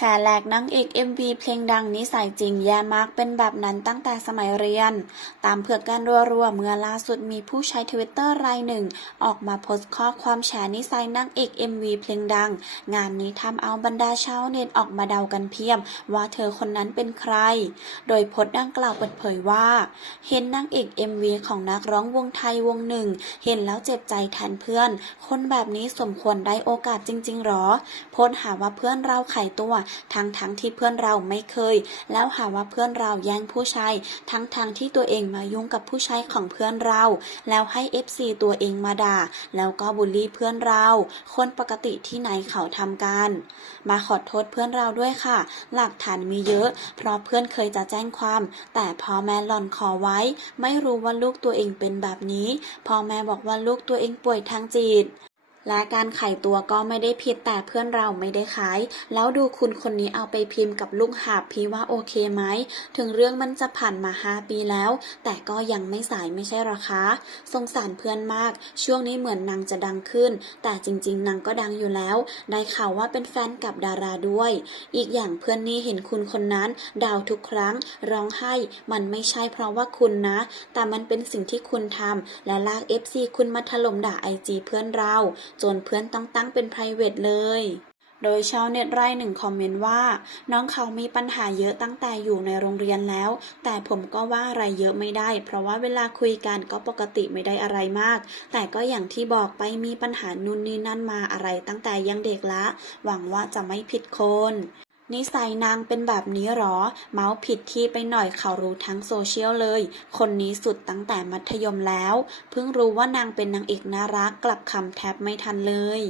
แชร์แหลกนางเอก MV เพลงดังนิสัยจริงแย่มากเป็นแบบนั้นตั้งแต่สมัยเรียน ตามเผื่อการรัวๆเมื่อล่าสุดมีผู้ใช้ทวิตเตอร์รายหนึ่ง ออกมาโพสต์ข้อความแชร์นิสัยนางเอก MV เพลงดัง งานนี้ทำเอาบรรดาชาวเน็ตออกมาเดากันเพียบว่าเธอคนนั้นเป็นใคร โดยโพสต์ดังกล่าวเปิดเผยว่า เห็นนางเอก MV ของนักร้องวงไทยวงหนึ่ง เห็นแล้วเจ็บใจแทนเพื่อน คนแบบนี้สมควรได้โอกาสจริงๆหรอ โพสต์หาว่าเพื่อนเราไขตัวทั้งทั้งที่เพื่อนเราไม่เคย แล้วหาว่าเพื่อนเราแย่งผู้ชาย ทั้งทั้งที่ตัวเองมายุ่งกับผู้ชายของเพื่อนเรา แล้วให้ FC ตัวเองมาด่า แล้วก็บูลลี่เพื่อนเรา คนปกติที่ไหนเขาทำกัน มาขอโทษเพื่อนเราด้วยค่ะ หลักฐานมีเยอะ เพราะเพื่อนเคยจะแจ้งความ แต่พ่อแม่หล่อนขอไว้ ไม่รู้ว่าลูกตัวเองเป็นแบบนี้พ่อแม่บอกว่าลูกตัวเองป่วยทางจิต และการไขตัวก็ไม่ได้ผิดแต่เพื่อนเราไม่ได้ขาย แล้วดูคุณคนนี้เอาไปพิมพ์กับลูกหาบพี่ว่าโอเคไหม ถึงเรื่องมันจะผ่านมาห้าปีแล้ว แต่ก็ยังไม่สายไม่ใช่หรอคะ สงสารเพื่อนมาก ช่วงนี้เหมือนนางจะดังขึ้น แต่จริง ๆนางก็ดังอยู่แล้ว ได้ข่าวว่าเป็นแฟนกับดาราด้วย อีกอย่างเพื่อนนี่เห็นคุณคนนั้นดาวทุกครั้ง ร้องไห้ มันไม่ใช่เพราะว่าคุณนะ แต่มันเป็นสิ่งที่คุณทำและลาก FC คุณมาถล่มด่าไอจีเพื่อนเราจนเพื่อนต้องตั้งเป็น p r i v a t เลย โดยชาวเน็ตรายหนึ่งคอมเมนต์ว่า น้องเขามีปัญหาเยอะตั้งแต่อยู่ในโรงเรียนแล้ว แต่ผมก็ว่าอะไรเยอะไม่ได้ เพราะว่าเวลาคุยกันก็ปกติไม่ได้อะไรมาก แต่ก็อย่างที่บอกไปมีปัญหานู่นนี่นั่นมาอะไรตั้งแต่ยังเด็กละ หวังว่าจะไม่ผิดคน นิสัยนางเป็นแบบนี้หรอ เมาส์ผิดที่ไปหน่อยเขารู้ทั้งโซเชียลเลย คนนี้สุดตั้งแต่มัธยมแล้ว เพิ่งรู้ว่านางเป็นนางเอกน่ารักกลับคำแทบไม่ทันเลย